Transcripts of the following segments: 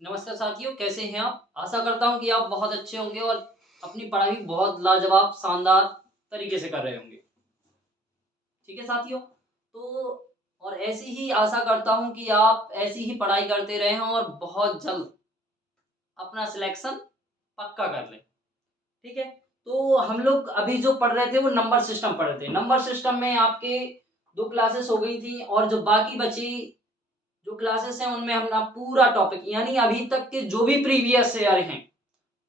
नमस्कार साथियों, कैसे हैं आप? आशा करता हूँ कि आप बहुत अच्छे होंगे और अपनी पढ़ाई बहुत लाजवाब, शानदार तरीके से कर रहे होंगे। ठीक है साथियों? तो और ऐसी ही आशा करता हूँ कि आप ऐसी ही पढ़ाई करते रहें और बहुत जल्द अपना सिलेक्शन पक्का कर लें। ठीक है? तो हम लोग अभी जो पढ़ रहे थे वो नंबर सिस्टम पढ़ रहे थे। नंबर सिस्टम में आपके 2 क्लासेस हो गई थी और जो बाकी बची जो क्लासेस हैं उनमें हम ना पूरा टॉपिक यानी अभी तक के जो भी प्रीवियस ईयर हैं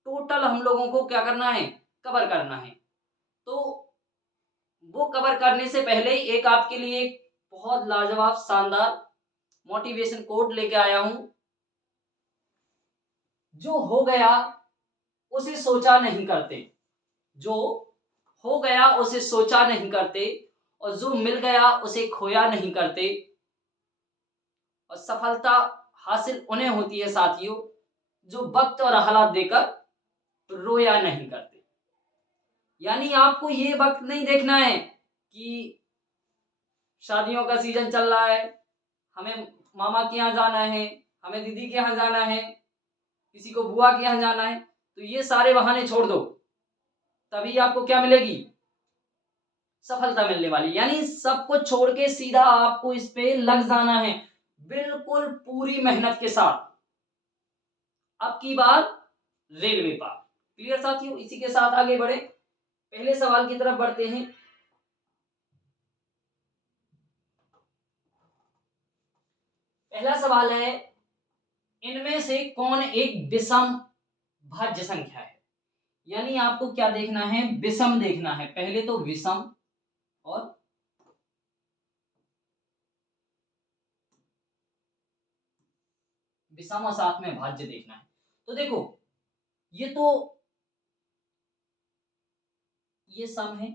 टोटल हम लोगों को क्या करना है? कवर करना है। तो वो कवर करने से पहले एक आपके लिए एक बहुत लाजवाब शानदार मोटिवेशन कोट लेके आया हूँ। जो हो गया उसे सोचा नहीं करते, जो हो गया उसे सोचा नहीं करते और जो मिल गया उसे खोया नहीं करते और सफलता हासिल उन्हें होती है साथियों, जो वक़्त और हालात देकर रोया नहीं करते। यानी आपको ये वक़्त नहीं देखना है कि शादियों का सीज़न चल रहा है, हमें मामा के यहाँ जाना है, हमें दीदी के यहाँ जाना है, किसी को बुआ के यहाँ जाना है, तो ये सारे बहाने छोड़ दो, तभी आपको क्या मिलेगी? सफलता मिलने वाली। यानी सब कुछ छोड़ के सीधा आपको इस पे लग जाना है, बिल्कुल पूरी मेहनत के साथ। अब की बार रेलवे पार। क्लियर साथियों? इसी के साथ आगे बढ़े। पहले सवाल की तरफ बढ़ते हैं। पहला सवाल है, इनमें से कौन एक विषम भाज्य संख्या है? यानी आपको क्या देखना है? विषम देखना है। पहले तो विषम और विषम और साथ में भाज्य देखना है। तो देखो, ये तो ये सम है,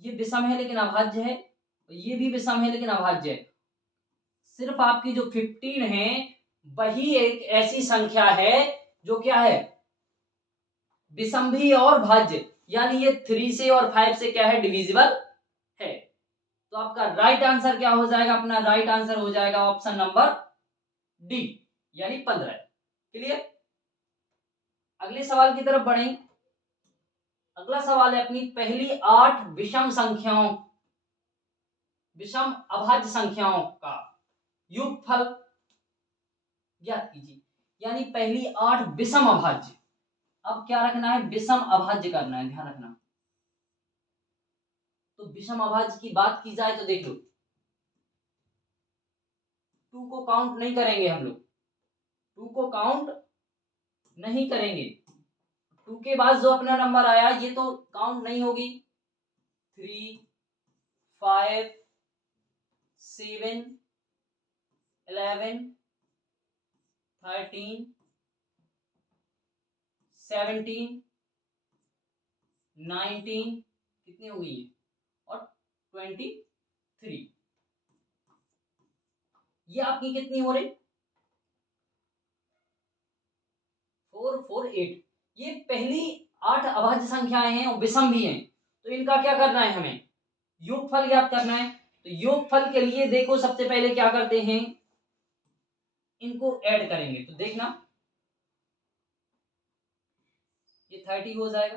ये विषम है लेकिन अभाज्य है, ये भी विषम है लेकिन अभाज्य है। सिर्फ आपकी जो 15 है वही एक ऐसी संख्या है जो क्या है? विषम भी और भाज्य। यानी ये 3 से और 5 से क्या है? डिविजिबल है। तो आपका राइट आंसर क्या हो जाएगा? अपना राइट आंसर हो जाएगा ऑप्शन नंबर डी, यानी 15। क्लियर? अगले सवाल की तरफ बढ़ें। अगला सवाल है अपनी पहली 8 विषम संख्याओं, विषम अभाज्य संख्याओं का योगफल ज्ञात कीजिए। यानी पहली 8 विषम अभाज्य। अब क्या रखना है? विषम अभाज्य करना है, ध्यान रखना। तो विषम अभाज्य की बात की जाए तो देख लो, 2 को काउंट नहीं करेंगे हम लोग, 2 को काउंट नहीं करेंगे। 2 के बाद जो अपना नंबर आया ये तो काउंट नहीं होगी। 3, 5, 7, 11, 13, 17, 19, कितनी हो गई है? और 23। ये आपकी कितनी हो रही? 4, 4, 8। ये पहली 8 अभाज्य संख्याएं हैं और विषम भी हैं, तो इनका क्या करना है? हमें योगफल ज्ञात करना है। तो योगफल के लिए देखो सबसे पहले क्या करते हैं, इनको ऐड करेंगे। तो देखना, ये 30 हो जाएगा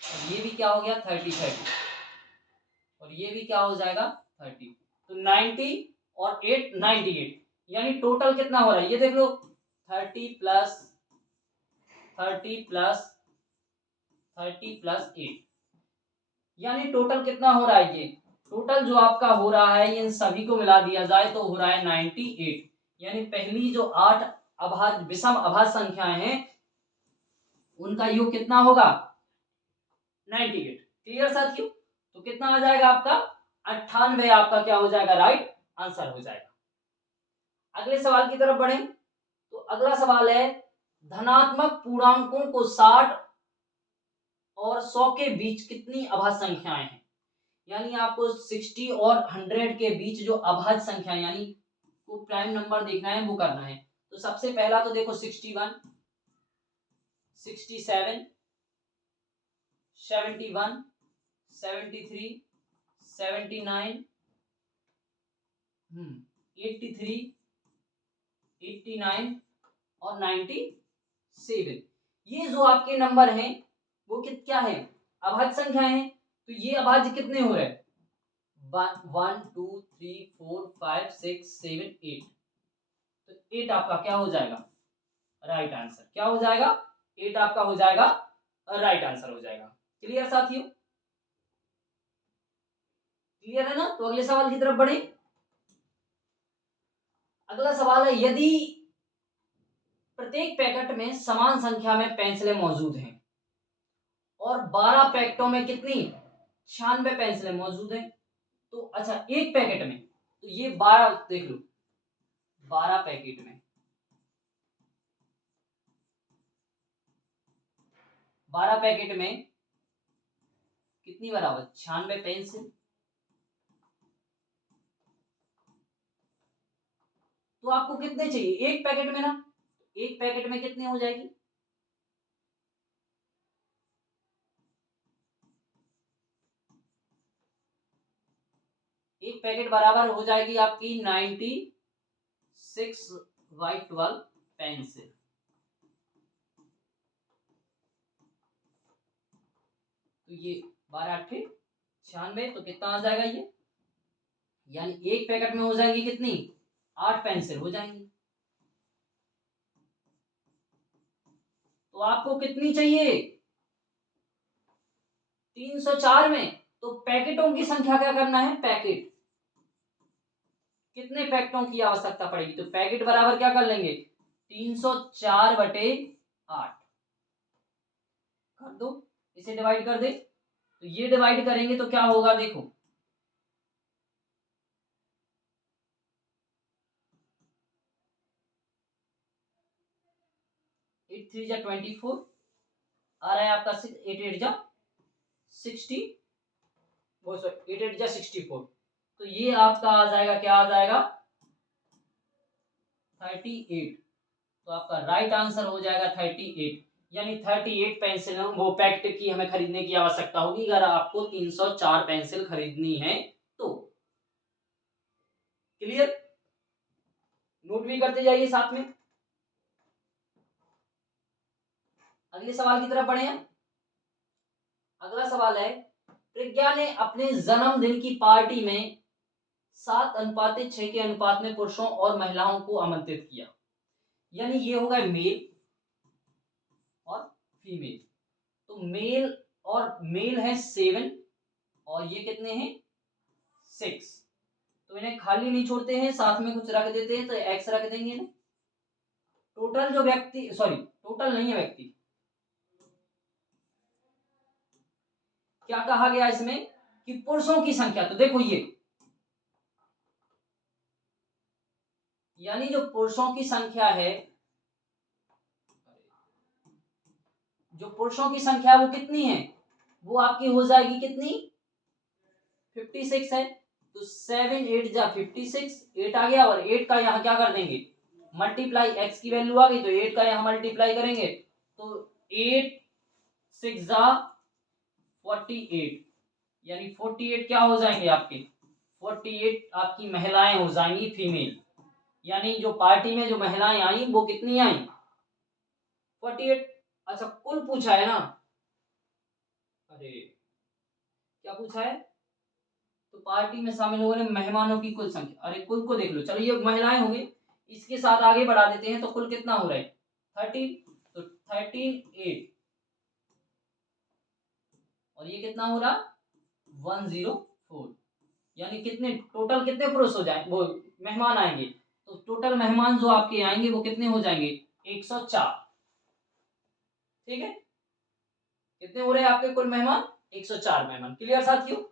और ये भी क्या हो गया? 30, 30 और ये भी क्या हो जाएगा? 30। तो 90 और 8, 98। यानी टोटल कितना हो रहा है? ये देख लो, 30 प्लस 30 प्लस 30 प्लस 8, यानी टोटल कितना हो रहा है? ये टोटल जो आपका हो रहा है इन सभी को मिला दिया जाए तो हो रहा है 98। यानी पहली जो 8 अभाज्य विषम अभाज्य संख्याएं हैं उनका योग कितना होगा? 98। क्लियर साथियों? तो कितना आ जाएगा आपका? 98 आपका क्या हो जाएगा? राइट आंसर हो जाएगा। अगले सवाल की तरफ बढ़े। तो अगला सवाल है, धनात्मक पूर्णांकों को 60 और 100 के बीच कितनी अभाज्य संख्याएं हैं? यानी आपको 60 और 100 के बीच जो अभाज्य संख्या यानी को प्राइम नंबर देखना है, वो करना है। तो सबसे पहला तो देखो 61, 67, 71, 73, 79, 83, 89 और 97। ये जो आपके नंबर हैं वो क्या है, अभाज्य संख्या है। तो ये अभाज्य कितने हो रहे हैं, 1 2 3 4 5 6 7 8। तो 8 आपका क्या हो जाएगा, राइट आंसर। क्या हो जाएगा, 8 आपका हो जाएगा राइट आंसर हो जाएगा। क्लियर साथियों, क्लियर है ना। तो अगले सवाल की तरफ बढ़े। अगला सवाल है, यदि प्रत्येक पैकेट में समान संख्या में पेंसिलें मौजूद हैं और 12 पैकेटों में कितनी 96 पेंसिलें मौजूद हैं, तो अच्छा एक पैकेट में, तो ये 12 देख लो, 12 पैकेट में 12 पैकेट में कितनी बराबर 96 पेंसिल। तो आपको कितने चाहिए एक पैकेट में ना, एक पैकेट में कितनी हो जाएगी, एक पैकेट बराबर हो जाएगी आपकी 96/12 पेंसिल। तो ये 12 8 96, तो कितना आ जाएगा ये, यानी एक पैकेट में हो जाएगी कितनी 8 पेंसिल हो जाएंगी। तो आपको कितनी चाहिए 304 में। तो पैकेटों की संख्या क्या करना है, पैकेट कितने पैकेटों की आवश्यकता पड़ेगी, तो पैकेट बराबर क्या कर लेंगे 304/8 कर दो, इसे डिवाइड कर दे। तो ये डिवाइड करेंगे तो क्या होगा देखो, 8 3 जा 24 आ रहा है आपका 8 8 जा 60, वो सॉरी 8 8 जा 64। तो ये आपका आ जाएगा, क्या आ जाएगा 38। तो आपका राइट आंसर हो जाएगा 38, यानी 38 पेंसिल वो पैकेट की हमें खरीदने की आवश्यकता होगी अगर आपको 304 पेंसिल खरीदनी है तो। क्लियर, नोट भी करते जाइए साथ में। अगले सवाल की तरफ बढ़े हैं। अगला सवाल है, प्रज्ञा ने अपने जन्मदिन की पार्टी में 7:6 के अनुपात में पुरुषों और महिलाओं को आमंत्रित किया, यानी ये होगा मेल और फीमेल। तो मेल और मेल है 7 और ये कितने हैं 6। तो इन्हें खाली नहीं छोड़ते हैं, साथ में कुछ रख देते हैं, तो एक्स रख देंगे ना। टोटल जो व्यक्ति, सॉरी टोटल नहीं है व्यक्ति, क्या कहा गया इसमें कि पुरुषों की संख्या। तो देखो ये, यानी जो पुरुषों की संख्या है, जो पुरुषों की संख्या वो कितनी है, वो आपकी हो जाएगी कितनी 56 है। तो 7 8 जा 56, 8 आ गया और 8 का यहाँ क्या कर देंगे मल्टीप्लाई, एक्स की वैल्यू आ गई तो 8 का यहाँ मल्टीप्लाई करेंगे तो 8 6 जा 48, यानी 48 क्या हो जाएंगे आपके 48 आपकी महिलाएं हो जाएंगी फीमेल, यानी जो पार्टी में जो महिलाएं आई वो कितनी आई 48। अच्छा कुल पूछा है ना, अरे क्या पूछा है, तो पार्टी में शामिल होने मेहमानों की कुल संख्या, अरे कुल को देख लो, चलो ये महिलाएं होंगी इसके साथ आगे बढ़ा देते हैं तो कुल कितना हो रहा है 13। तो 13 8 और ये कितना हो रहा 104, यानी कितने टोटल कितने पुरुष हो जाए वो मेहमान आएंगे, तो टोटल मेहमान जो आपके आएंगे वो कितने हो जाएंगे 104। ठीक है, कितने हो रहे हैं आपके कुल मेहमान 104 मेहमान। क्लियर साथियों,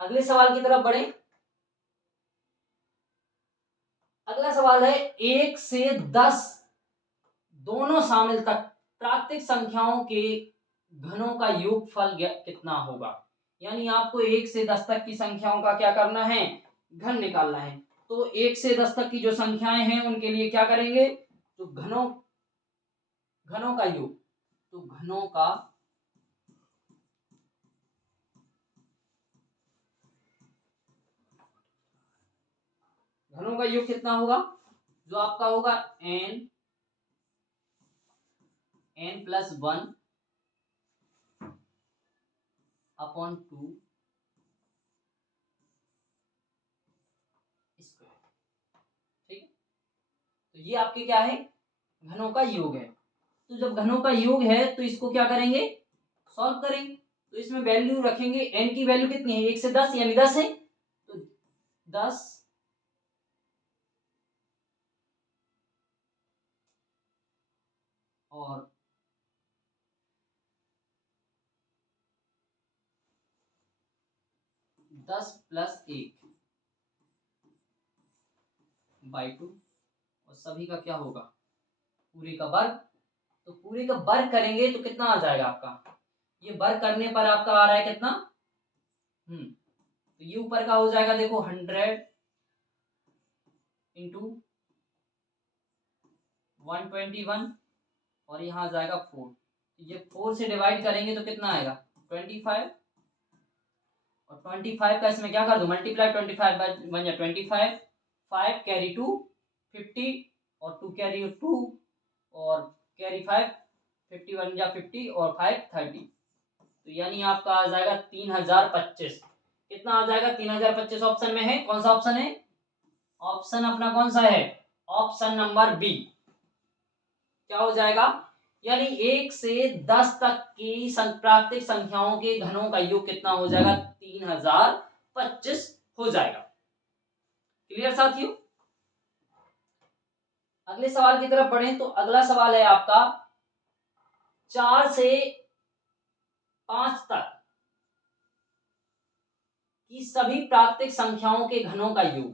अगले सवाल की तरफ बढ़े। अगला सवाल है 1 से 10 दोनों शामिल तक प्राकृतिक संख्याओं के घनों का योगफल कितना होगा, यानी आपको 1 से 10 तक की संख्याओं का क्या करना है घन निकालना है। तो 1 से 10 तक की जो संख्याएं हैं उनके लिए क्या करेंगे, तो घनों घनों का योग, तो घनों का योग कितना होगा जो आपका होगा n+1 अपॉन 2 स्क्वायर। ठीक है, तो ये आपके क्या है, घनों का योग है। तो जब घनों का योग है तो इसको क्या करेंगे, सॉल्व करेंगे। तो इसमें वैल्यू रखेंगे, n की वैल्यू कितनी है, 1 से 10 यानी 10 है, तो 10 और 10+1 बाई 2, और सभी का क्या होगा, पूरे का वर्ग। तो पूरे का वर्ग करेंगे तो कितना आ जाएगा आपका, ये वर्ग करने पर आपका आ रहा है कितना, तो ये ऊपर का हो जाएगा देखो 100 इंटू 121, और यहाँ आ जाएगा 4। ये 4 से डिवाइड करेंगे तो कितना आएगा 25, और 25 का इसमें क्या कर दो मल्टीप्लाई, 25 बन जाए 25, 5 कैरी 2 50, और 2 कैरी 2, और कैरी 5 50 बन जा 50, और 5 30। तो यानी आपका आ जाएगा 3025। कितना आ जाएगा 3025, ऑप्शन में है, कौन सा ऑप्शन है, ऑप्शन अपना कौन सा है, ऑप्शन नंबर बी। क्या हो जाएगा, यानी 1 से 10 तक की प्राकृतिक संख्याओं के घनों का योग कितना हो जाएगा 3025 हो जाएगा। क्लियर साथियों, अगले सवाल की तरफ बढ़ें तो अगला सवाल है आपका 4 से 5 तक की सभी प्राकृतिक संख्याओं के घनों का योग।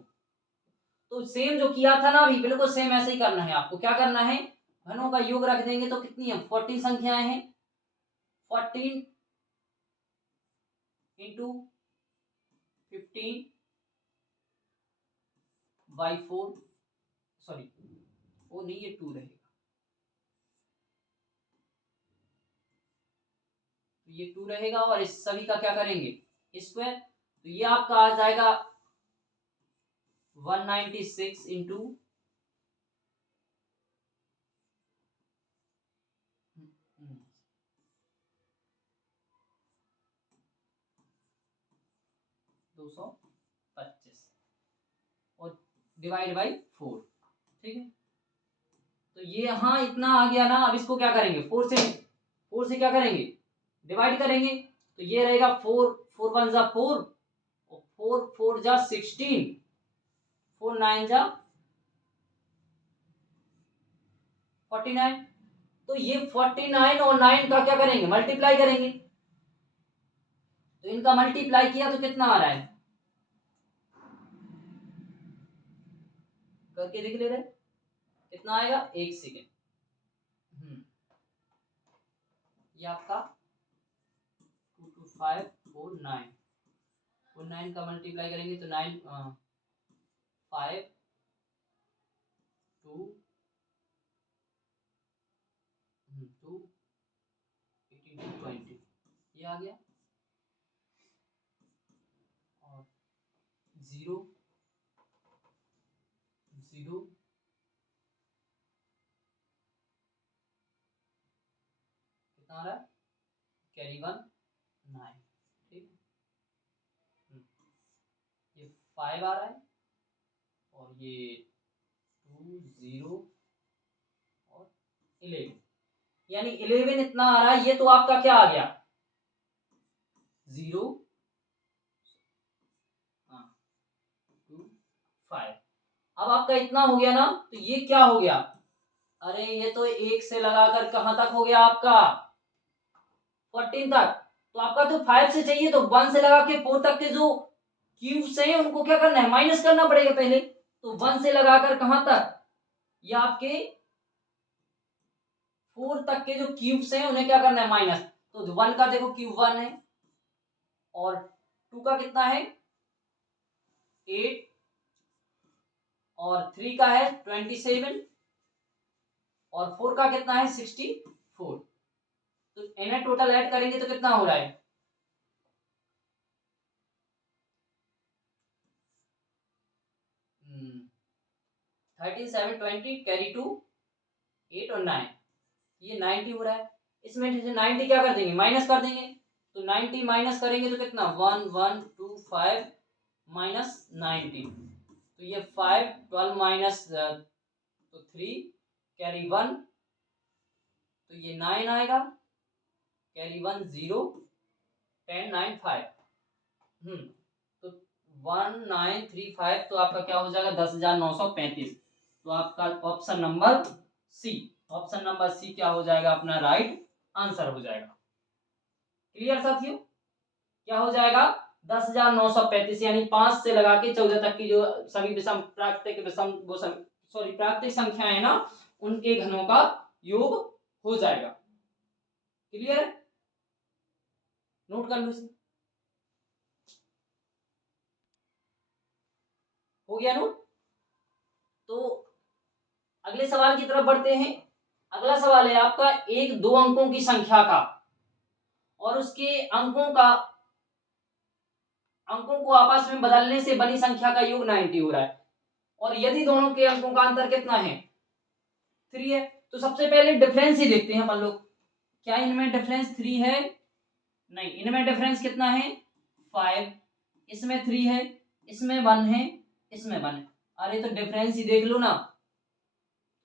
तो सेम जो किया था ना अभी, बिल्कुल सेम ऐसे ही करना है आपको। क्या करना है, घनों का योग रख देंगे तो कितनी है 14 संख्याएं हैं, 14 इंटू 15 बाई 4, सॉरी वो नहीं, ये 2 रहेगा, तो ये 2 रहेगा, और इस सभी का क्या करेंगे स्क्वायर। तो ये आपका आ जाएगा 196 इंटू 225 और डिवाइड बाई 4। ठीक है, तो ये यहाँ इतना आ गया ना, अब इसको क्या करेंगे 4 से क्या करेंगे डिवाइड करेंगे। तो ये रहेगा 4 4 1 जा 4, और 4 4 जा 16, 4 9 जा 49। तो ये 49 और 9 का क्या करेंगे मल्टीप्लाई करेंगे। तो इनका मल्टीप्लाई किया तो कितना आ रहा है, करके देख ले रहे, कितना आएगा 1 सेकेंड। ये आपका 2 2 5 4 9, और 9 का मल्टीप्लाई करेंगे तो 9 5 2 2 18 20, ये आ गया, और 0 0 कितना आ रहा है, कैरी 1 9। ठीक, ये 5 आ रहा है, और ये 2 0 और 11, यानी 11 इतना आ रहा है। ये तो आपका क्या आ गया 0 2 5। अब आपका इतना हो गया ना, तो ये क्या हो गया, अरे ये तो 1 से लगाकर कहां तक हो गया आपका 14 तक। तो आपका तो 5 से चाहिए, तो 1 से लगा के 4 तक के जो क्यूब्स हैं उनको क्या करना है माइनस करना पड़ेगा पहले। तो 1 से लगाकर कहां तक, ये आपके 4 तक के जो क्यूब्स हैं उन्हें क्या करना है माइनस। तो 1 का देखो क्यूब 1 है, और 2 का कितना है 8, और 3 का है 27, और 4 का कितना है 64। तो इन्हें टोटल ऐड करेंगे तो कितना हो रहा है 30 13 7 20 कैरी 2 8 और 9, ये 90 हो रहा है। इसमें से 90 क्या कर देंगे, माइनस कर देंगे। तो 90 माइनस करेंगे तो कितना 1 1 2 5 माइनस 90, तो ये 5 12 माइनस तो 3 कैरी 1, तो ये 9 आएगा, कैरी 1 0 10 9 5, तो 1935, तो आपका क्या हो जाएगा 10,935। तो आपका option number C, option number C क्या हो जाएगा अपना राइट आंसर हो जाएगा। क्लियर साथियों, क्या हो जाएगा 10,935, यानी 5 से लगा के 14 तक की जो सभी विषम प्राकृतिक विषम वो सॉरी प्राकृतिक संख्याएं ना, उनके घनों का योग हो जाएगा। क्लियर है, नोट कर लो इसे, हो गया नोट। तो अगले सवाल की तरफ बढ़ते हैं। अगला सवाल है आपका एक दो अंकों की संख्या का और उसके अंकों को आपस में बदलने से बनी संख्या का योग 90 हो रहा है, और यदि दोनों के अंकों का अंतर कितना है 3 है। तो सबसे पहले डिफरेंस ही देखते हैं अपन लोग, क्या इनमें डिफरेंस 3 है, नहीं, इनमें डिफरेंस कितना है 5, इसमें 3 है, इसमें 1 है, इसमें 1 है। अरे तो डिफरेंस ही देख लो ना,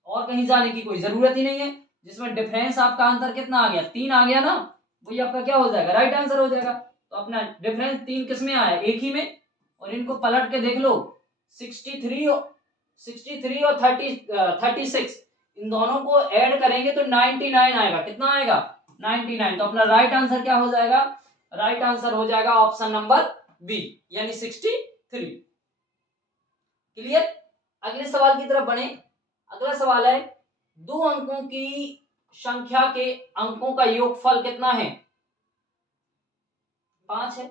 और कहीं जाने की कोई जरूरत ही नहीं है। जिसमें डिफरेंस आपका अंतर कितना आ गया 3 आ गया ना, वही आपका क्या हो जाएगा राइट आंसर हो जाएगा। तो अपना डिफरेंस 3 किस में आया, एक ही में, और इनको पलट के देख लो 63 और 36, इन दोनों को ऐड करेंगे तो 99 आएगा। कितना आएगा 99। तो अपना राइट आंसर क्या हो जाएगा, राइट आंसर हो जाएगा ऑप्शन नंबर बी, यानी 63। क्लियर, अगले सवाल की तरफ बढ़े। अगला सवाल है दो अंकों की संख्या के अंकों का योगफल कितना है 5 है।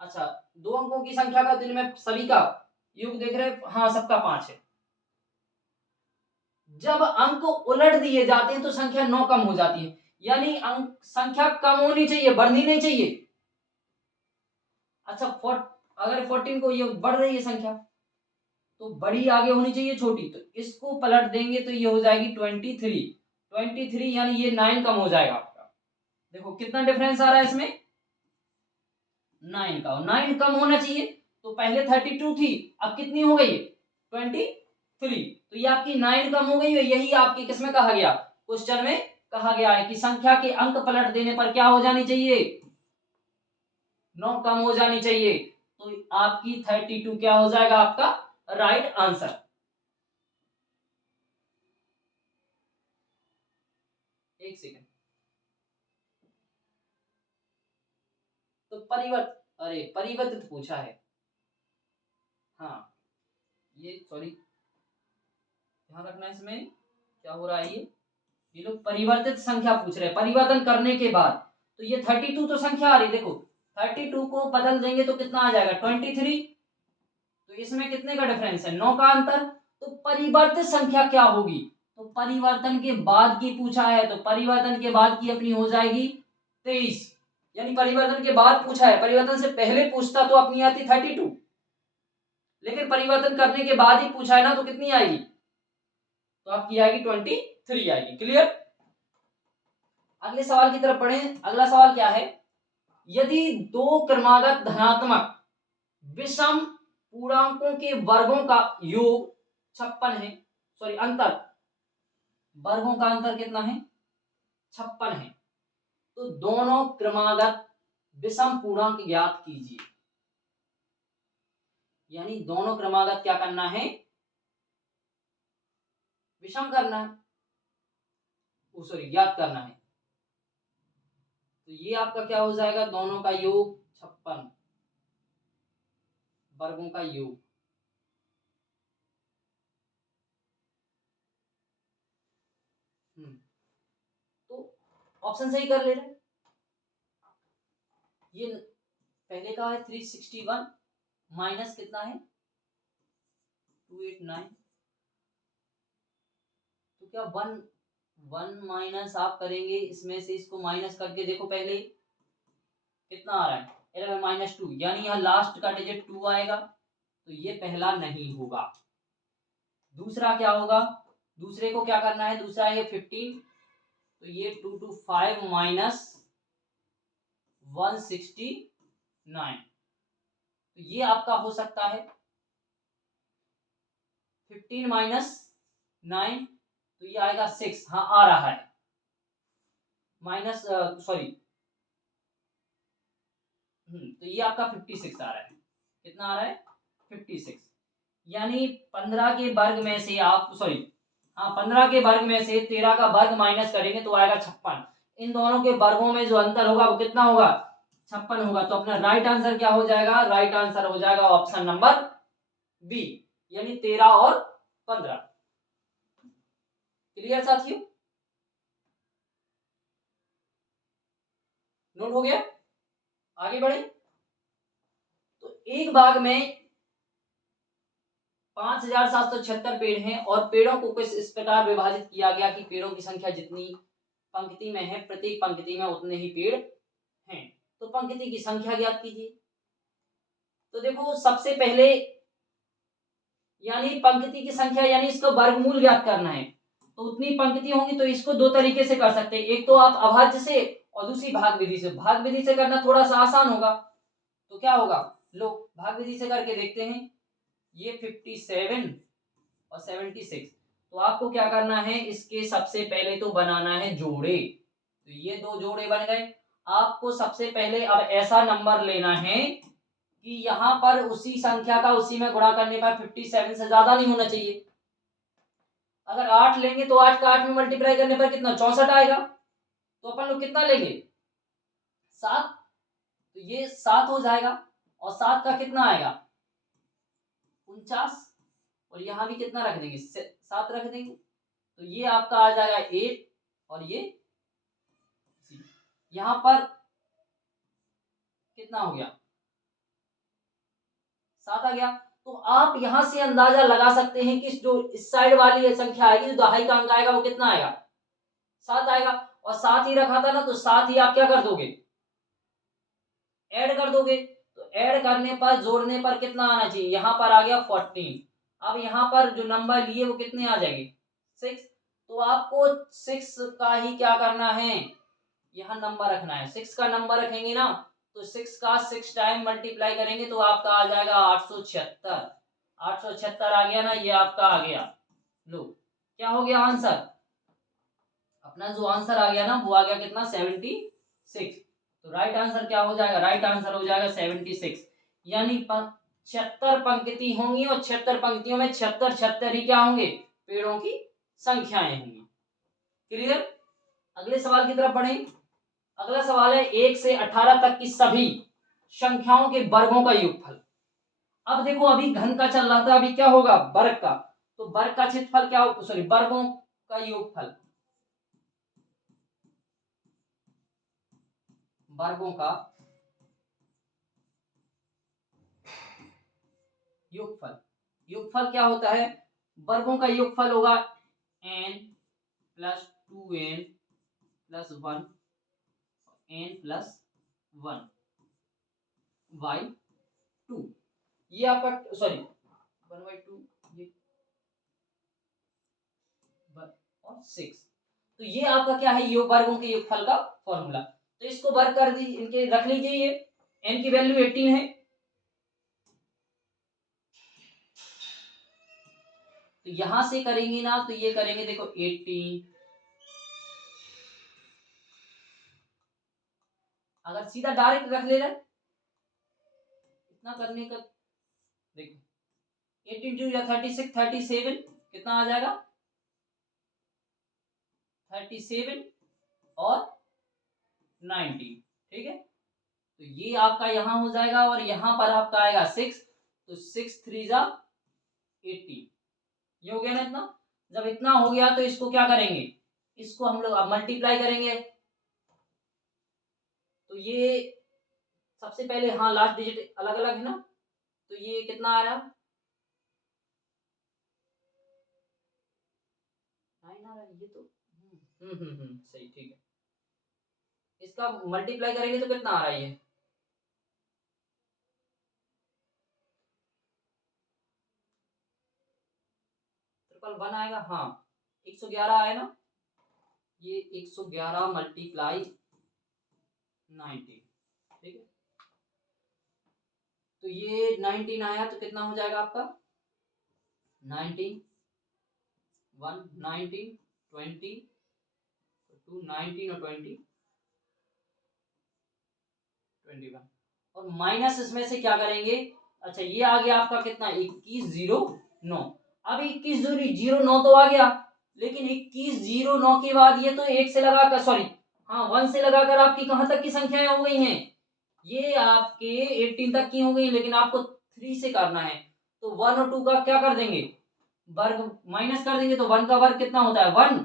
अच्छा, दो अंकों की संख्या का, दिन में सभी का योग देख रहे हैं, हाँ सबका 5 है। जब अंक उलट दिए जाते हैं तो संख्या 9 कम हो जाती है, यानी अंक संख्या कम होनी चाहिए, बढ़नी नहीं चाहिए। अच्छा, अगर 14 को ये बढ़ रही है संख्या तो बड़ी आगे होनी चाहिए छोटी, तो इसको पलट देंगे तो ये हो जाएगी 23, यानी ये 9 कम हो जाएगा आपका। देखो कितना डिफरेंस आ रहा है इसमें 9 का, 9 कम होना चाहिए। तो पहले 32 थी, अब कितनी हो गई 23, तो ये आपकी 9 कम हो गई है। यही आपकी किसमें कहा गया, क्वेश्चन में कहा गया है कि संख्या के अंक पलट देने पर क्या हो जानी चाहिए 9 कम हो जानी चाहिए। तो आपकी 32 क्या हो जाएगा आपका राइट आंसर। एक सेकंड, तो परिवर्तित पूछा है, हाँ ये सॉरी ध्यान रखना, इसमें क्या हो रहा है, ये लोग परिवर्तित संख्या पूछ रहे हैं परिवर्तन करने के बाद। तो ये 32 तो संख्या आ रही, देखो 32 को बदल देंगे तो कितना आ जाएगा 23, तो इसमें कितने का डिफरेंस है 9 का अंतर। तो परिवर्तित संख्या क्या होगी, तो परिवर्तन के बाद की पूछा है, तो परिवर्तन के बाद की अपनी हो जाएगी 23, यानी परिवर्तन के बाद पूछा है, परिवर्तन से पहले पूछता तो अपनी आती 32, लेकिन परिवर्तन करने के बाद ही पूछा है ना, तो कितनी आएगी, तो आपकी आएगी 23 आएगी। क्लियर, अगले सवाल की तरफ पढ़े। अगला सवाल क्या है, यदि दो क्रमागत धनात्मक विषम पूर्णांकों के वर्गों का योग 56 है, सॉरी अंतर, वर्गों का अंतर कितना है 56 है, तो दोनों क्रमागत विषम पूर्णांक ज्ञात कीजिए। यानी दोनों क्रमागत क्या करना है, विषम करना है, सॉरी ज्ञात करना है। तो ये आपका क्या हो जाएगा, दोनों का योग 56, वर्गों का योग, तो ऑप्शन सही कर ले रहे। ये पहले का है 361 माइनस कितना है 289, तो क्या 1 माइनस आप करेंगे इसमें से, इसको माइनस करके देखो पहले कितना आ रहा है 11 -2, यानी यहाँ लास्ट का डिजिट 2 आएगा, तो ये पहला नहीं होगा। दूसरा क्या होगा, दूसरे को क्या करना है, दूसरा ये 15, तो ये 225 माइनस 169, तो ये आपका हो सकता है 15 माइनस 9, तो ये आएगा 6, हाँ आ रहा है, माइनस सॉरी, तो ये आपका 56 आ रहा है, कितना आ रहा है 56, यानी 15 के वर्ग में से आप सॉरी हाँ 15 के वर्ग में से 13 का वर्ग माइनस करेंगे तो आएगा 56, इन दोनों के वर्गों में जो अंतर होगा वो कितना होगा 56 होगा, तो अपना राइट आंसर क्या हो जाएगा, राइट आंसर हो जाएगा ऑप्शन नंबर बी, यानी 13 और 15। क्लियर साथियों, नोट हो गया, आगे बढ़े। तो एक बाग में 5776 पेड़ हैं और पेड़ों को कुछ इस प्रकार विभाजित किया गया कि पेड़ों की संख्या जितनी पंक्ति में है प्रत्येक पंक्ति में उतने ही पेड़ हैं, तो पंक्ति की संख्या ज्ञात कीजिए। तो देखो सबसे पहले यानी पंक्ति की संख्या यानी इसका वर्गमूल ज्ञात करना है, तो उतनी पंक्ति होंगी, तो इसको दो तरीके से कर सकते हैं, एक तो आप अभाज्य से और दूसरी भाग विधि से। भाग विधि से करना थोड़ा सा आसान होगा, तो क्या होगा, लो भाग विधि से करके देखते हैं, ये 57 और 76, तो आपको क्या करना है, इसके सबसे पहले तो बनाना है जोड़े, तो ये दो जोड़े बन गए। आपको सबसे पहले अब ऐसा नंबर लेना है कि यहाँ पर उसी संख्या का उसी में गुणा करने पर 57 से ज्यादा नहीं होना चाहिए। अगर 8 लेंगे तो 8 का 8 में मल्टीप्लाई करने पर कितना 64 आएगा, तो अपन लोग कितना लेंगे 7, तो ये 7 हो जाएगा, और 7 का कितना आएगा 49, और यहाँ भी कितना रख देंगे 7 रख देंगे, तो ये आपका आ जाएगा 8, और ये यहाँ पर कितना हो गया 7 आ गया। तो आप यहां से अंदाजा लगा सकते हैं कि जो इस साइड वाली संख्या आएगी, जो दहाई का अंक आएगा वो कितना आएगा 7 आएगा, और 7 ही रखा था ना, तो 7 ही आप क्या कर दोगे ऐड कर दोगे, तो ऐड करने पर जोड़ने पर कितना आना चाहिए, यहाँ पर आ गया 14, अब यहाँ पर जो नंबर लिए वो कितने आ जाएंगे 6, तो आपको 6 का ही क्या करना है, यहाँ नंबर रखना है, 6 का नंबर रखेंगे ना, तो 6 का 6 टाइम मल्टीप्लाई करेंगे तो आपका आ जाएगा 876, 876 आ गया ना, ये आपका आ गया, लो क्या हो गया आंसर, अपना जो आंसर आ गया ना वो आ गया कितना 76, तो राइट आंसर क्या हो जाएगा, राइट आंसर हो जाएगा 76, यानी 76 पंक्ति होंगी और 76 पंक्तियों में 76 ही क्या होंगे पेड़ों की संख्याएं होंगी। क्लियर, अगले सवाल की तरफ बढ़े। अगला सवाल है 1 से 18 तक की सभी संख्याओं के वर्गों का योगफल। अब देखो अभी घन का चल रहा था, अभी क्या होगा वर्ग का, तो वर्ग का क्षेत्रफल क्या हो सॉरी वर्गों का योगफल, वर्गों का योगफल, योगफल क्या होता है, वर्गों का योगफल होगा n plus 2n plus 1 n plus 1 by 2, ये आपका सॉरी 1/2 ये और 6, तो ये आपका क्या है योग वर्गों के योगफल का फॉर्मूला। तो इसको वर्ग कर दी इनके रख लीजिए, ये n की वैल्यू 18 है, तो यहां से करेंगे ना, तो ये करेंगे देखो 18, अगर सीधा डायरेक्ट रख ले रहे इतना करने का, देखो 18 या 36 37 कितना आ जाएगा 37 और 90, ठीक है, तो ये आपका यहां हो जाएगा और यहां पर आपका आएगा 6, तो 6 3 जा 80, ये हो गया ना इतना। जब इतना हो गया तो इसको क्या करेंगे, इसको हम लोग अब मल्टीप्लाई करेंगे, तो ये सबसे पहले हाँ लास्ट डिजिट अलग अलग है ना, तो ये कितना आ रहा 9 आ रहा है, ये तो सही ठीक है, इसका मल्टीप्लाई करेंगे तो कितना आ रहा है ये, ट्रिपल वन आएगा, हाँ 111 आया ना, ये 111 मल्टीप्लाई 19, ठीक है। तो ये 19 आया तो कितना हो जाएगा आपका 19 1 19 20 2 19 और 20 21 और माइनस इसमें से क्या करेंगे, अच्छा ये आ गया आपका कितना 2109। अब 2109 तो आ गया, लेकिन 2109 के बाद ये तो एक से लगाकर सॉरी हाँ 1 से लगाकर आपकी कहां तक की संख्याएं हो गई हैं, ये आपके 18 तक की हो गई, लेकिन आपको 3 से करना है। तो 1 और 2 का क्या कर देंगे, वर्ग माइनस कर देंगे, तो 1 का वर्ग कितना होता है 1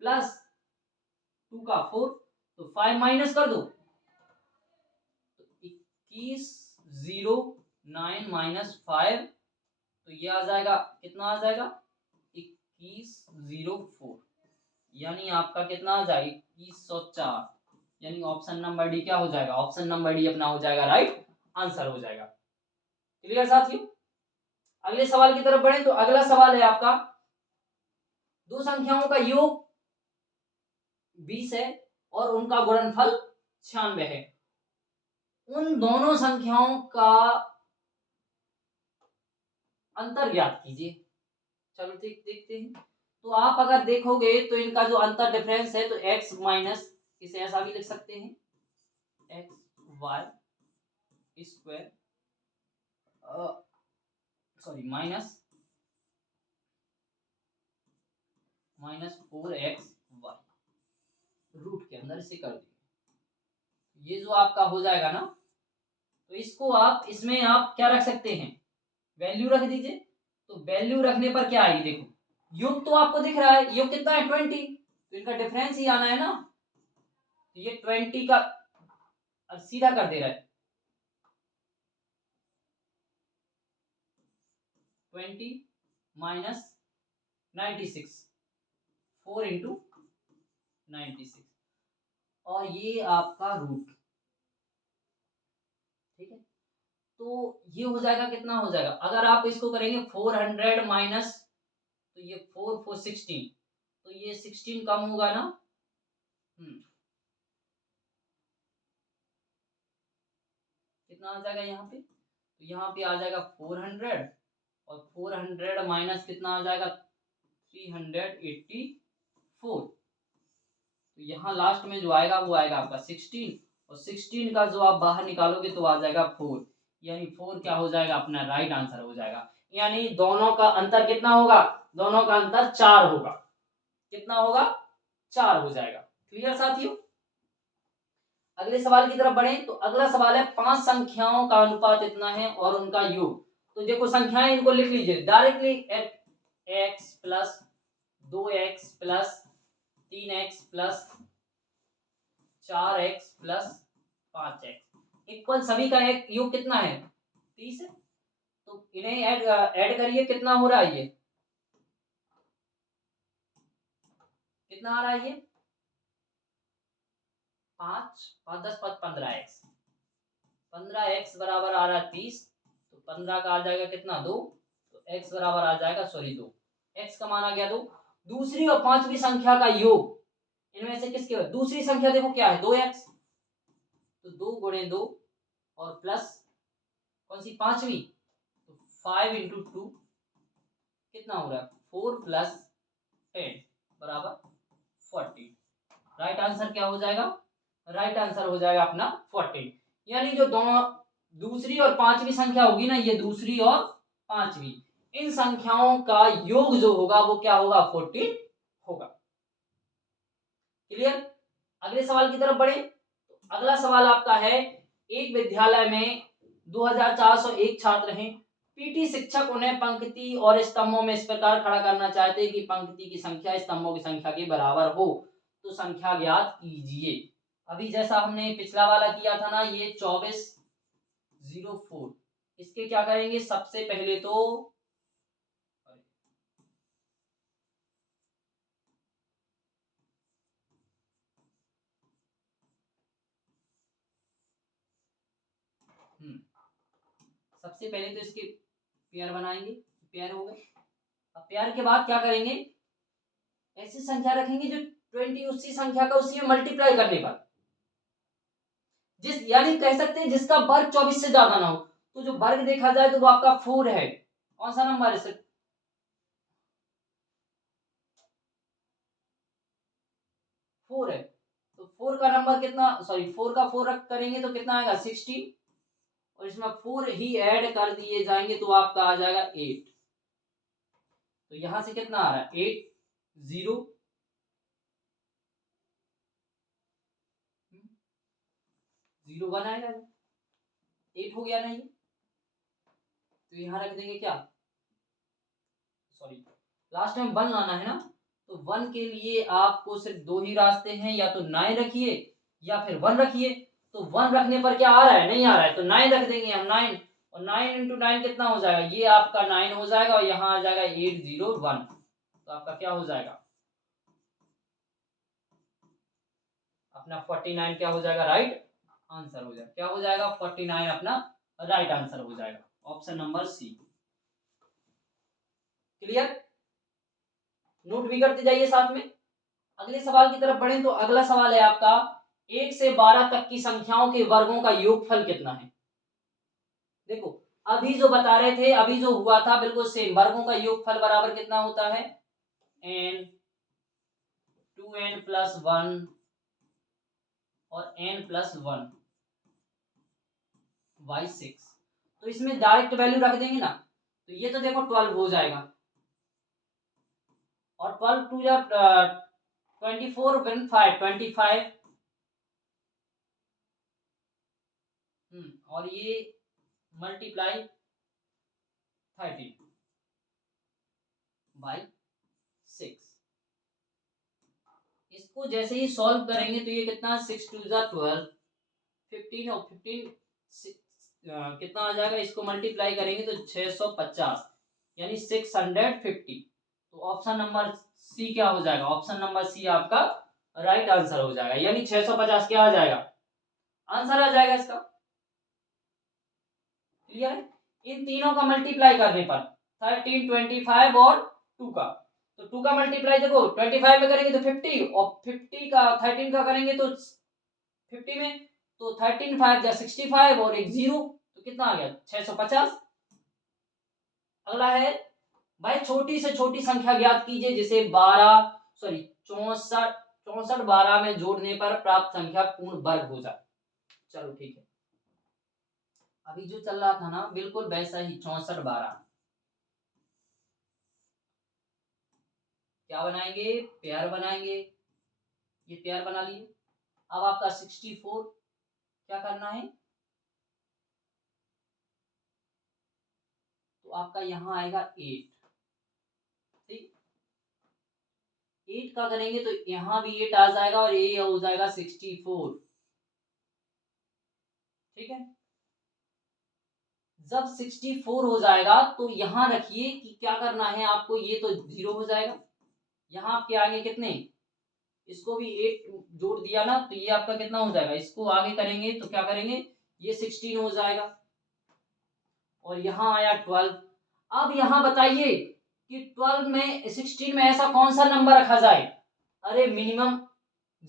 प्लस 2 का 4, तो 5 माइनस कर दो, 2109 माइनस 5, तो ये आ जाएगा कितना आ जाएगा 2104, यानी आपका कितना आ जाएगा 2104, यानी ऑप्शन नंबर डी क्या हो जाएगा, ऑप्शन नंबर डी अपना हो जाएगा राइट आंसर हो जाएगा। क्लियर साथियों, अगले सवाल की तरफ बढ़े तो अगला सवाल है आपका, दो संख्याओं का योग 20 है और उनका गुणनफल 96 है, उन दोनों संख्याओं का अंतर ज्ञात कीजिए। चलो देखते हैं। तो आप अगर देखोगे तो इनका जो अंतर डिफरेंस है तो x माइनस, इसे ऐसा भी लिख सकते हैं X Y square sorry minus 4x Y root के अंदर इसे कर दिए, ये जो आपका हो जाएगा ना, तो इसको आप इसमें आप क्या रख सकते हैं वैल्यू रख दीजिए। तो वैल्यू रखने पर क्या आएगी, देखो योग तो आपको दिख रहा है, योग कितना है 20, तो इनका डिफरेंस ही आना है ना, तो ये 20 का सीधा कर दे रहा है 20 माइनस 96 4 इंटू 96 और ये आपका रूट, ठीक है। तो ये हो जाएगा कितना हो जाएगा, अगर आप इसको करेंगे 400 माइनस, तो ये 4 4 16, तो ये 16 कम होगा ना, कितना आ जाएगा यहाँ पे, तो यहाँ पे आ जाएगा 400 और 400 माइनस कितना आ जाएगा 384, तो यहाँ लास्ट में जो आएगा वो आएगा आपका 16 और 16 का जो आप बाहर निकालोगे तो आ जाएगा 4, यानी 4 क्या हो जाएगा अपना राइट आंसर हो जाएगा, यानी दोनों का अंतर कितना होगा, दोनों का अंतर 4 होगा, कितना होगा 4 हो जाएगा। क्लियर साथियों, अगले सवाल की तरफ बढ़े तो अगला सवाल है 5 संख्याओं का अनुपात इतना है और उनका योग, तो देखो संख्याएं इनको लिख लीजिए directly, x plus 2x plus 3x plus 4x plus 5x equal सभी का एक योग कितना है 30 है, तो इन्हें ऐड करिए, कितना हो रहा है ये, कितना आ रहा है ये 5 5 10 15x, 15x बराबर आ रहा है 30, तो 15 का आ जाएगा कितना 2, तो x बराबर आ जाएगा सॉरी 2, x का मान आ गया 2। दूसरी और पांचवी संख्या का योग, इनमें से किसके, दूसरी संख्या देखो क्या है 2x, तो 2 गुणे 2 और प्लस कौन सी पांचवी, तो 5 इंटू 2 कितना हो रहा है 4 प्लस 10 बराबर 40, राइट आंसर क्या हो जाएगा, राइट आंसर हो जाएगा अपना 14, यानी जो दोनों दूसरी और पांचवी संख्या होगी ना, ये दूसरी और पांचवी इन संख्याओं का योग जो होगा वो क्या होगा 14 होगा। क्लियर, अगले सवाल की तरफ बढ़े तो अगला सवाल आपका है, एक विद्यालय में 2401 छात्र हैं, पीटी शिक्षक उन्हें पंक्ति और स्तंभों में इस प्रकार खड़ा करना चाहते हैं कि पंक्ति की संख्या स्तंभों की संख्या के बराबर हो, तो संख्या ज्ञात कीजिए। अभी जैसा हमने पिछला वाला किया था ना, ये 2404, इसके क्या करेंगे सबसे पहले तो सबसे पहले तो इसके पेयर बनाएंगे, पेयर हो गए, अब पेयर के बाद क्या करेंगे, ऐसी संख्या रखेंगे जो 20 उसी संख्या का उसी में मल्टीप्लाई करने पर, जिस यानी कह सकते हैं जिसका वर्ग 24 से ज्यादा ना हो। तो जो वर्ग देखा जाए तो वो आपका 4 है। कौन सा नंबर है सर? 4 है। तो 4 का नंबर कितना, सॉरी 4 का 4 करेंगे तो कितना आएगा 16, और इसमें 4 ही ऐड कर दिए जाएंगे तो आपका आ जाएगा 8। तो यहां से कितना आ रहा है 8 0 0 1 आएगा, 8 हो गया नहीं। तो यहां रख देंगे क्या, सॉरी लास्ट में 1 लाना है ना। तो 1 के लिए आपको सिर्फ दो ही रास्ते हैं, या तो 9 रखिए या फिर 1 रखिए। तो 1 रखने पर क्या आ रहा है, नहीं आ रहा है, तो 9 रख देंगे हम 9, और 9 इंटू 9 कितना हो जाएगा, ये आपका 9 हो जाएगा, और यहाँ आ जाएगा 801। तो आपका क्या हो जाएगा अपना 49 क्या हो जाएगा, राइट आंसर हो जाएगा। क्या हो जाएगा 49 अपना राइट आंसर हो जाएगा, option number C. Clear, note भी करते जाइए साथ में। अगले सवाल की तरफ बढ़ें तो अगला सवाल है आपका 1 से 12 तक की संख्याओं के वर्गों का योगफल कितना है। देखो अभी जो बता रहे थे, अभी जो हुआ था बिल्कुल सेम, वर्गों का योगफल बराबर कितना होता है, n 2n प्लस 1 और n प्लस 1 बाई 6। तो इसमें डायरेक्ट वैल्यू रख देंगे ना, तो ये तो देखो 12 हो जाएगा, और 12 टू या 24 वन 5 25, और ये मल्टीप्लाई 13 बाई 6। इसको जैसे ही सॉल्व करेंगे तो ये कितना 6 2 जा 12 15, और 15 कितना आ जाएगा, इसको मल्टीप्लाई करेंगे तो 650 यानी 650। तो ऑप्शन नंबर सी क्या हो जाएगा, ऑप्शन नंबर सी आपका राइट आंसर हो जाएगा, यानी 650 क्या आ जाएगा, आंसर आ जाएगा इसका। क्लियर है, इन तीनों का मल्टीप्लाई करने पर 13 25 और 2 का, तो 2 का मल्टीप्लाई देखो 25 में करेंगे तो 50, और 50 का 13 का करेंगे तो 50 में, तो 13 5 या 65 और एक 0, तो कितना आ गया 650। अगला है भाई छोटी से छोटी संख्या ज्ञात कीजिए जिसे 64 12 में जोड़ने पर प्राप्त संख्या पूर्ण वर्ग हो जाए। चलो ठीक है, अभी जो चल रहा था ना बिल्कुल वैसा ही 64 12। क्या बनाएंगे, पेयर बनाएंगे, ये पेयर बना लिए। अब आपका 64 क्या करना है, तो आपका यहां आएगा 8, ठीक 8 का करेंगे तो यहां भी 8 आ जाएगा, और ये हो जाएगा 64। ठीक है, जब 64 हो जाएगा तो यहां रखिए कि क्या करना है आपको, ये तो 0 हो जाएगा, यहां आपके आगे कितने, इसको भी 8 जोड़ दिया ना, तो ये आपका कितना हो जाएगा, इसको आगे करेंगे तो क्या करेंगे, ये 16 हो जाएगा, और यहां आया 12। अब यहां बताइए कि 12 में 16 में ऐसा कौन सा नंबर रखा जाए, अरे मिनिमम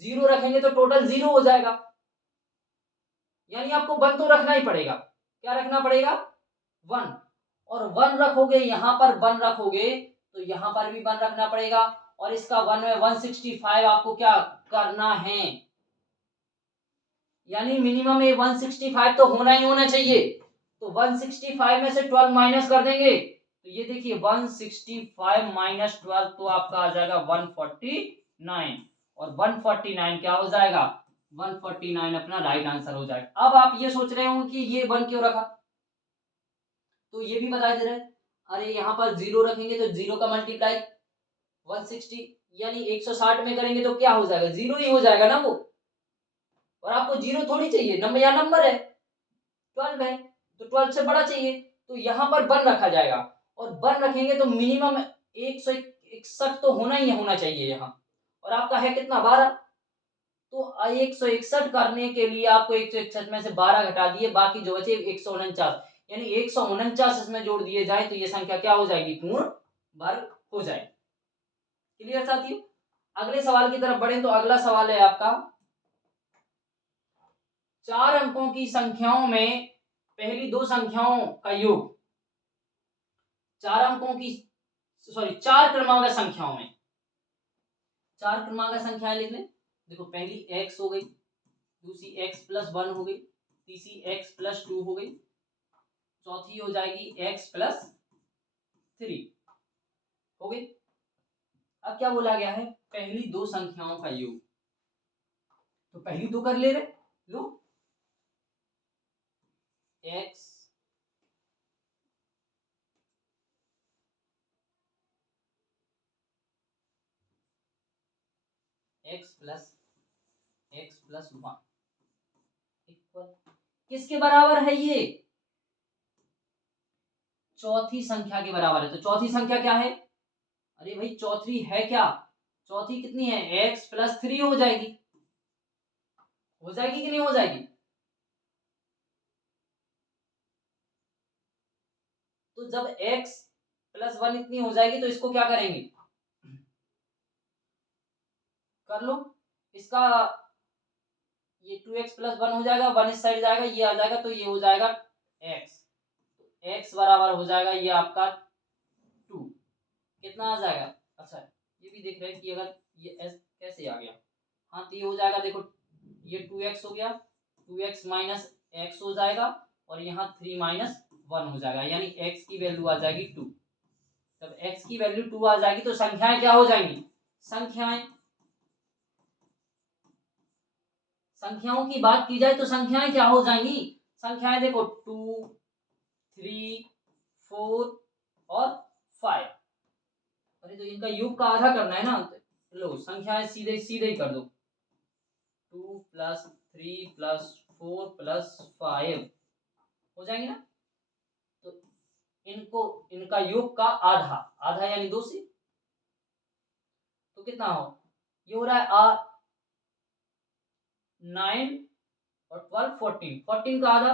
0 रखेंगे तो टोटल 0 हो जाएगा, यानी आपको 1 तो रखना ही पड़ेगा। क्या रखना पड़ेगा 1, और 1 रखोगे यहां पर 1 रखोगे तो यहां पर भी 1 रखना पड़ेगा, और इसका 1 में 165 आपको क्या करना है, यानी मिनिमम ये 165 तो होना ही होना चाहिए। तो 165 में से 12 माइनस कर देंगे तो ये देखिए 165 माइनस 12 तो आपका आ जाएगा 149, और 149 क्या हो जाएगा 149 अपना राइट आंसर हो जाएगा। अब आप ये सोच रहे होंगे कि ये 1 क्यों रखा, तो ये भी बता दे रहे हैं, अरे यहाँ पर 0 रखेंगे तो 0 का मल्टीप्लाई 160 यानी 160 में करेंगे तो क्या हो जाएगा 0 ही हो जाएगा ना वो, और आपको 0 थोड़ी चाहिए, नंबर या नंबर है 12 है तो 12 से बड़ा चाहिए, तो यहाँ पर 1 रखा जाएगा, और 1 रखेंगे तो मिनिमम 161 तो होना ही होना चाहिए यहाँ, और आपका है कितना 12, तो 161 करने के लिए आपको 161 में से 12 घटा दिए, बाकी जो बचे 149, यानी 149 इसमें जोड़ दिए जाए तो ये संख्या क्या हो जाएगी पूर्ण वर्ग हो जाए। क्लियर साथियों? अगले सवाल की तरफ बढ़े तो अगला सवाल है आपका, 4 अंकों की संख्याओं में पहली दो संख्याओं का योग, 4 क्रमांक संख्याओं में, 4 क्रमांक संख्याएं लिख लें। देखो पहली x हो गई, दूसरी x+1 हो गई, तीसरी x+2 हो गई, चौथी हो जाएगी x+3 हो गई। अब क्या बोला गया है, पहली दो संख्याओं का योग, तो पहली दो कर ले रहे, लो x x+1 इक्वल किसके बराबर है, ये चौथी संख्या के बराबर है। तो चौथी संख्या क्या है, अरे भाई चौथी है क्या, चौथी कितनी है, x+3 हो जाएगी, हो जाएगी कि नहीं हो जाएगी। तो जब x+1 इतनी हो जाएगी तो इसको क्या करेंगे, कर लो इसका, ये 2x+1 हो जाएगा, 1 इस साइड जाएगा, ये आ जाएगा, तो ये हो जाएगा x, x बराबर हो जाएगा ये आपका 2, कितना आ जाएगा। अच्छा ये भी देख रहे हैं कि अगर ये s कैसे आ गया, हाँ तो ये हो जाएगा, देखो ये 2x हो गया, 2x माइनस x हो जाएगा, और यहाँ 3 माइनस 1 हो जाएगा, यानी x की वैल्यू आ जाएगी 2। जब x की वैल्यू 2 आ जाएगी तो संख्याएं क्या हो जाएंगी, संख्याओं की बात की जाए तो संख्याएं क्या हो जाएंगी, संख्याएं देखो 2, 3, 4 और 5। अरे तो इनका योग का आधा करना है ना, लो संख्याएं सीधे सीधे ही कर दो, 2 + 3 + 4 + 5 हो जाएंगे ना। तो इनको, इनका योग का आधा, आधा यानी 2 से, तो कितना हो, ये हो रहा है 9 और 12 14, 14 का आधा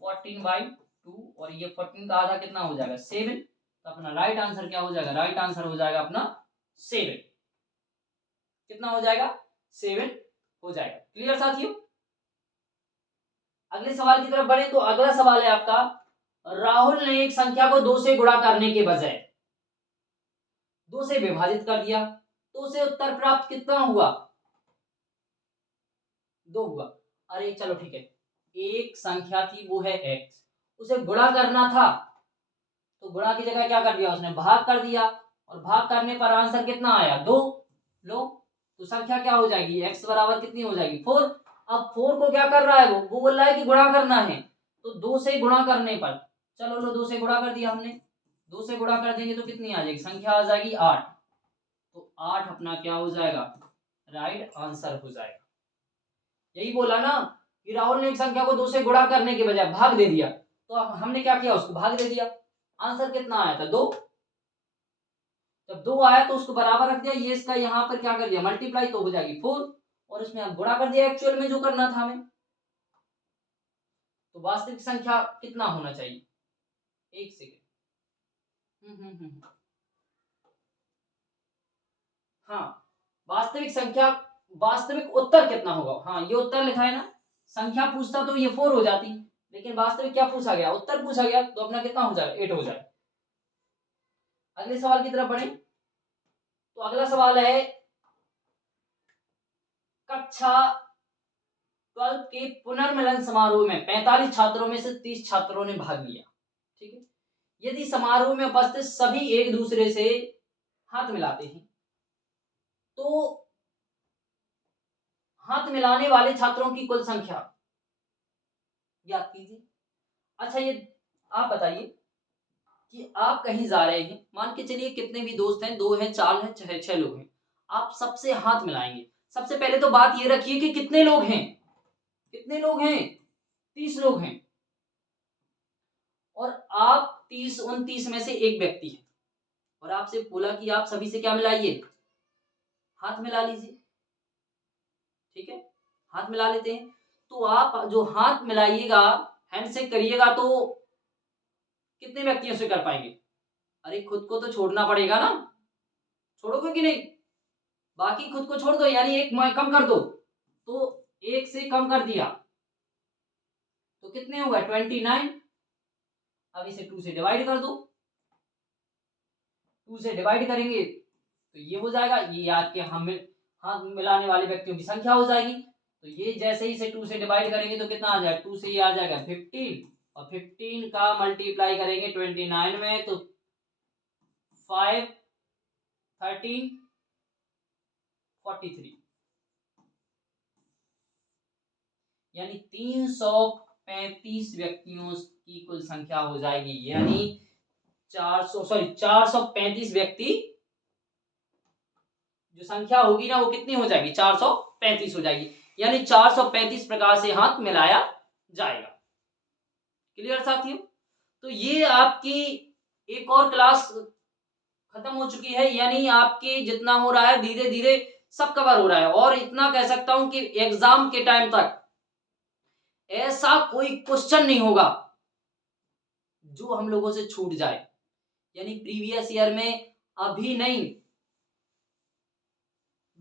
14/2, और ये 14 का आधा कितना हो जाएगा 7। तो अपना राइट आंसर क्या हो जाएगा, राइट आंसर हो जाएगा अपना 7, कितना हो जाएगा 7 हो जाएगा। क्लियर साथियों? अगले सवाल की तरफ बढ़े तो अगला सवाल है आपका, राहुल ने एक संख्या को 2 से गुणा करने के बजाय 2 से विभाजित कर दिया, तो उसे उत्तर प्राप्त कितना हुआ, 2 हुआ। अरे चलो ठीक है, एक संख्या थी वो है x, उसे गुणा करना था, तो गुणा की जगह क्या कर दिया उसने, भाग कर दिया, और भाग करने पर आंसर कितना आया 2। लो तो संख्या क्या हो जाएगी, x बराबर कितनी हो जाएगी 4। अब 4 को क्या कर रहा है, वो बोल रहा है कि गुणा करना है, तो 2 से गुणा करने पर, चलो लो 2 से गुणा कर दिया हमने, 2 से गुणा कर देंगे तो कितनी आ जाएगी, संख्या आ जाएगी 8। तो 8 अपना क्या हो जाएगा, राइट आंसर हो जाएगा। यही बोला ना कि राहुल ने एक संख्या को 2 से गुणा करने के बजाय भाग दे दिया, तो हमने क्या किया, उसको भाग दे दिया, आंसर कितना आया था 2। जब 2 आया तो उसको बराबर रख दिया, ये इसका यहाँ पर क्या कर दिया मल्टीप्लाई, तो हो जाएगी 4, और इसमें अब गुणा कर दिया एक्चुअल में जो करना था हमें। तो वास्तविक संख्या कितना होना चाहिए, एक सेकेंड, हाँ वास्तविक संख्या, वास्तविक उत्तर कितना होगा, हाँ ये उत्तर लिखा है ना, संख्या पूछता तो ये 4 हो जाती, लेकिन वास्तविक क्या पूछा गया, उत्तर पूछा गया, तो अपना कितना हो जाएगा 8 हो जाएगा। अगले सवाल की तरफ बढ़े तो अगला सवाल है, कक्षा 12 के पुनर्मिलन समारोह में 45 छात्रों में से 30 छात्रों ने भाग लिया, ठीक है। यदि समारोह में उपस्थित सभी एक दूसरे से हाथ मिलाते हैं तो हाथ मिलाने वाले छात्रों की कुल संख्या याद कीजिए। अच्छा ये आप बताइए कि आप कहीं जा रहे हैं, मान के चलिए कितने भी दोस्त हैं, 2 हैं 4 हैं 6 लोग हैं, आप सबसे हाथ मिलाएंगे। सबसे पहले तो बात ये रखिए कि कितने लोग हैं, कितने लोग हैं, 30 लोग हैं, और आप 30-29 में से एक व्यक्ति है, और आपसे बोला कि आप सभी से क्या मिलाइए, हाथ मिला लीजिए, ठीक है, हाथ मिला लेते हैं। तो आप जो हाथ मिलाइएगा, हैंडशेक करिएगा, तो कितने व्यक्तियों से कर पाएंगे, अरे खुद को तो छोड़ना पड़ेगा ना, छोड़ोगे कि नहीं? बाकी खुद को छोड़ दो, यानी एक कम कर दो, तो एक से कम कर दिया तो कितने होगा 29। अब इसे 2 से डिवाइड कर दो, 2 से डिवाइड करेंगे तो ये हो जाएगा, ये आपके हम हाथ मिलाने वाले व्यक्तियों की संख्या हो जाएगी। तो ये जैसे ही इसे 2 से डिवाइड करेंगे तो कितना आ जाएगा, 2 से ये आ जाएगा 15, और 15 का मल्टीप्लाई करेंगे 29 में तो 5 13 43, यानी 335 व्यक्तियों की कुल संख्या हो जाएगी। यानी 435 व्यक्ति जो संख्या होगी ना वो कितनी हो जाएगी, 435 हो जाएगी। यानी 435 प्रकार से हाथ मिलाया जाएगा। क्लियर साथियों? तो ये आपकी एक और क्लास खत्म हो चुकी है, यानी आपके जितना हो रहा है धीरे धीरे सब कवर हो रहा है। और इतना कह सकता हूं कि एग्जाम के टाइम तक ऐसा कोई क्वेश्चन नहीं होगा जो हम लोगों से छूट जाए। यानी प्रीवियस ईयर में अभी नहीं,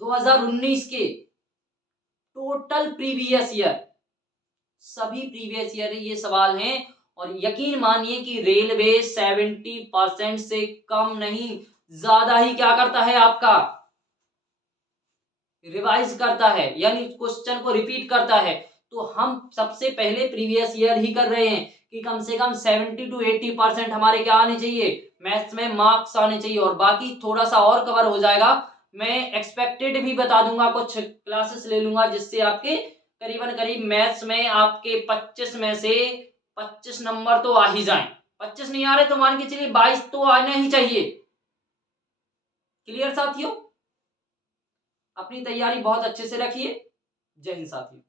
2019 के टोटल प्रीवियस ईयर, सभी प्रीवियस ईयर ये सवाल हैं। और यकीन मानिए कि रेलवे 70% से कम नहीं, ज्यादा ही क्या करता है, आपका रिवाइज करता है, यानी क्वेश्चन को रिपीट करता है। तो हम सबसे पहले प्रीवियस ईयर ही कर रहे हैं कि कम से कम 70 to 80% हमारे क्या आने चाहिए, मैथ्स में मार्क्स आने चाहिए। और बाकी थोड़ा सा और कवर हो जाएगा, मैं एक्सपेक्टेड भी बता दूंगा, कुछ क्लासेस ले लूंगा जिससे आपके करीबन करीब मैथ्स में आपके 25 में से 25 नंबर तो आ ही जाएं। 25 नहीं आ रहे तो मान के चलिए 22 तो आने ही चाहिए। क्लियर साथियों? अपनी तैयारी बहुत अच्छे से रखिए। जय हिंद साथियों।